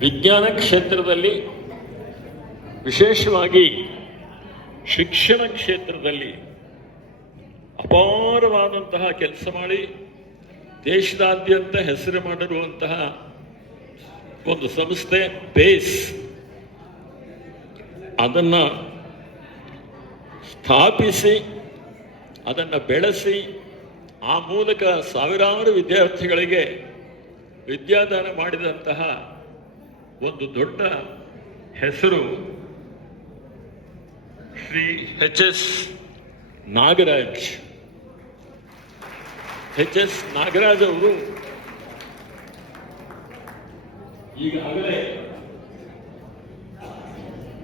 ವಿಜ್ಞಾನ ಕ್ಷೇತ್ರದಲ್ಲಿ, ವಿಶೇಷವಾಗಿ ಶಿಕ್ಷಣ ಕ್ಷೇತ್ರದಲ್ಲಿ ಅಪಾರವಾದಂತಹ ಕೆಲಸ ಮಾಡಿ ದೇಶದಾದ್ಯಂತ ಹೆಸರು ಮಾಡಿರುವಂತಹ ಒಂದು ಸಂಸ್ಥೆ ಬೇಸ್. ಅದನ್ನು ಸ್ಥಾಪಿಸಿ, ಅದನ್ನು ಬೆಳೆಸಿ, ಆ ಮೂಲಕ ಸಾವಿರಾರು ವಿದ್ಯಾರ್ಥಿಗಳಿಗೆ ವಿದ್ಯಾದಾನ ಮಾಡಿದಂತಹ ಒಂದು ದೊಡ್ಡ ಹೆಸರು ಶ್ರೀ ಎಚ್.ಎಸ್. ನಾಗರಾಜ್. ಎಚ್.ಎಸ್. ನಾಗರಾಜ್ ಅವರು ಈಗಾಗಲೇ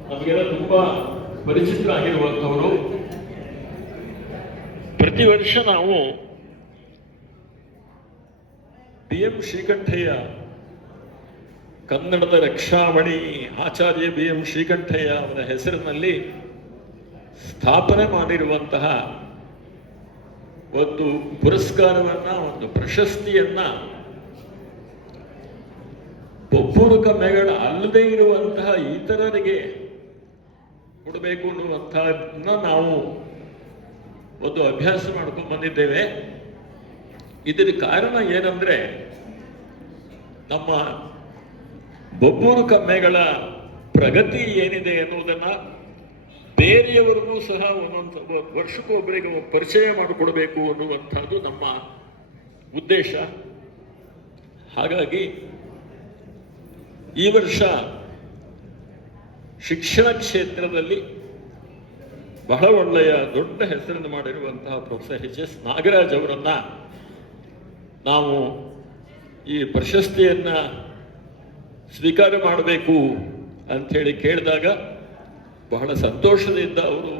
ನಮಗೆಲ್ಲ ತುಂಬಾ ಪರಿಚಿತರಾಗಿರುವಂಥವರು. ಪ್ರತಿ ವರ್ಷ ನಾವು ಬಿ.ಎಂ. ಶ್ರೀಕಂಠಯ್ಯ, ಕನ್ನಡದ ರಕ್ಷಾಮಣಿ ಆಚಾರ್ಯ ಬಿ.ಎಂ. ಶ್ರೀಕಂಠಯ್ಯ ಅವರ ಹೆಸರಿನಲ್ಲಿ ಸ್ಥಾಪನೆ ಮಾಡಿರುವಂತಹ ಒಂದು ಪುರಸ್ಕಾರವನ್ನ, ಒಂದು ಪ್ರಶಸ್ತಿಯನ್ನ ಒಬ್ಬೂರುಕ ಮೇಗಳ ಅಲ್ಲದೆ ಇರುವಂತಹ ಇತರರಿಗೆ ಕೊಡಬೇಕು ಅನ್ನುವಂಥದ್ದನ್ನ ನಾವು ಒಂದು ಅಭ್ಯಾಸ ಮಾಡ್ಕೊಂಡು ಬಂದಿದ್ದೇವೆ. ಇದರ ಕಾರಣ ಏನಂದ್ರೆ, ನಮ್ಮ ಬೊಬ್ಬೂರು ಕಮ್ಮೆಗಳ ಪ್ರಗತಿ ಏನಿದೆ ಎನ್ನುವುದನ್ನ ಬೇರೆಯವರಿಗೂ ಸಹ ಒಂದೊಂದು ವರ್ಷಕ್ಕೊಬ್ಬರಿಗೆ ಪರಿಚಯ ಮಾಡಿಕೊಡಬೇಕು ಅನ್ನುವಂಥದ್ದು ನಮ್ಮ ಉದ್ದೇಶ. ಹಾಗಾಗಿ ಈ ವರ್ಷ ಶಿಕ್ಷಣ ಕ್ಷೇತ್ರದಲ್ಲಿ ಬಹಳ ಒಳ್ಳೆಯ ದೊಡ್ಡ ಹೆಸರನ್ನು ಮಾಡಿರುವಂತಹ ಪ್ರೊಫೆಸರ್ ಎಚ್.ಎಸ್. ನಾಗರಾಜ್ ಅವರನ್ನ ನಾವು ಈ ಪ್ರಶಸ್ತಿಯನ್ನ ಸ್ವೀಕಾರ ಮಾಡಬೇಕು ಅಂಥೇಳಿ ಕೇಳಿದಾಗ ಬಹಳ ಸಂತೋಷದಿಂದ ಅವರು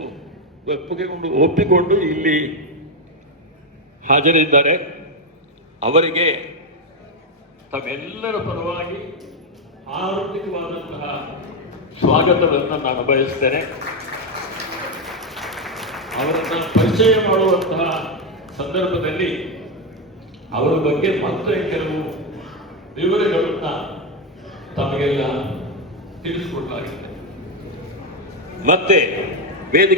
ಒಪ್ಪಿಕೊಂಡು ಇಲ್ಲಿ ಹಾಜರಿದ್ದಾರೆ. ಅವರಿಗೆ ತಮ್ಮೆಲ್ಲರ ಪರವಾಗಿ ಹಾರ್ದಿಕವಾದಂತಹ ಸ್ವಾಗತವನ್ನು ನಾನು ಬಯಸ್ತೇನೆ. ಅವರನ್ನು ಪರಿಚಯ ಮಾಡುವಂತಹ ಸಂದರ್ಭದಲ್ಲಿ ಅವರ ಬಗ್ಗೆ ಮತ್ತೆ ಕೆಲವು ವಿವರಗಳನ್ನ ತಮಗೆಲ್ಲ ತಿಳಿಸಿಕೊಡಲಾಗಿದೆ. ಮತ್ತೆ ವೇದಿಕೆ